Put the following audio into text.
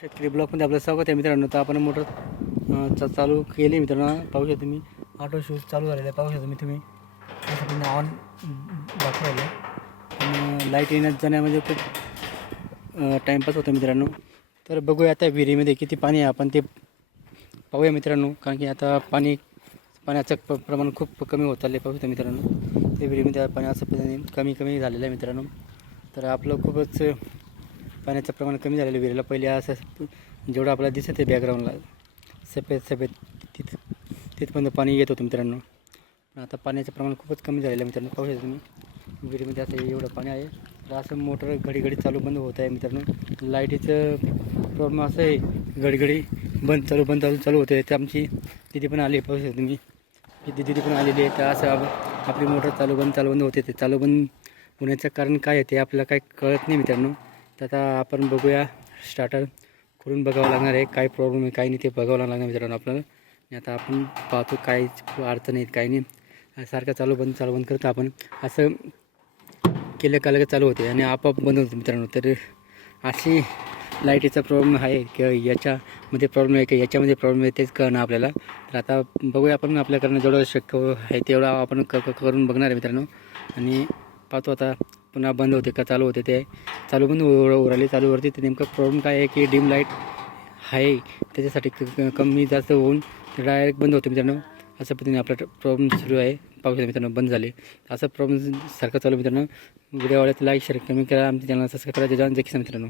शेतकरी ब्लॉकमध्ये आपलं स्वागत आहे मित्रांनो. तर आपण मोटर चालू केली मित्रांनो. पाहू शकता तुम्ही ऑटो शूज चालू झालेला आहे. पाहू शकता तुम्ही ऑन दाखवू राहिले आणि लाईट येण्यात जाण्यामध्ये खूप टाईमपास होतो मित्रांनो. तर बघूया आता विहिरीमध्ये किती पाणी आहे आपण ते पाहूया मित्रांनो. कारण की आता पाण्याचं प्रमाण खूप कमी होत चाललं आहे. पाहू शकता मित्रांनो ते विहिरीमध्ये पाणी असं कमी कमी झालेलं आहे मित्रांनो. तर आपलं खूपच पाण्याचं प्रमाण कमी झालेलं विहिरीला. पहिले असं जेवढं आपल्याला दिसत आहे बॅकग्राऊंडला सफेद तिथपर्यंत पाणी येत होतं मित्रांनो. आता पाण्याचं प्रमाण खूपच कमी झालेलं आहे मित्रांनो. पाहू शकता तुम्ही विहिरीमध्ये असं एवढं पाणी आहे. तर असं मोटर घडी चालू बंद होत आहे मित्रांनो. लाईटीचं प्रॉब्लेम असं आहे, घडी बंद चालू होते. तर आमची दिदी पण आली. पाहू शकता तुम्ही दिदी पण आलेली आहे. तर असं आपली मोटर चालू बंद होते. ते चालू बंद होण्याचं कारण काय आहे ते आपल्याला काही कळत नाही मित्रांनो. तर आता आपण बघूया, स्टार्टर खोलून बघावं लागणार आहे. काय प्रॉब्लेम आहे काय नाही ते बघावं लागणार मित्रांनो आपल्याला. आणि आता आपण पाहतो काहीच अडचण नाही काही नाही. सारखं चालू बंद करतो आपण. असं केलं का लगेच चालू होते आणि आपोआप बंद होतं मित्रांनो. तर अशी लाईटीचा प्रॉब्लेम आहे की याच्यामध्ये प्रॉब्लेम आहे की याच्यामध्ये प्रॉब्लेम आहे तेच कळणं आपल्याला. तर आता बघूया आपण आपल्याकडनं जेवढं शक्य आहे तेवढं आपण करून बघणार आहे मित्रांनो. आणि पाहतो आता पुन्हा बंद होते का चालू होते. ते चालू बंद उराली चालूवरती. तर नेमका प्रॉब्लेम काय आहे की डिम लाईट आहे त्याच्यासाठी कमी जास्त होऊन ते डायरेक्ट बंद होते मित्रांनो. अशा पद्धतीने आपला प्रॉब्लेम सुरू आहे. पाहू शकता मित्रांनो बंद झाले. असा प्रॉब्लेम सारखा चालू मित्रांनो. व्हिडिओ आवडला तर लाईक शेअर कमी करा. आमच्या चॅनलला सबस्क्राईब करा. जय किसान मित्रांनो.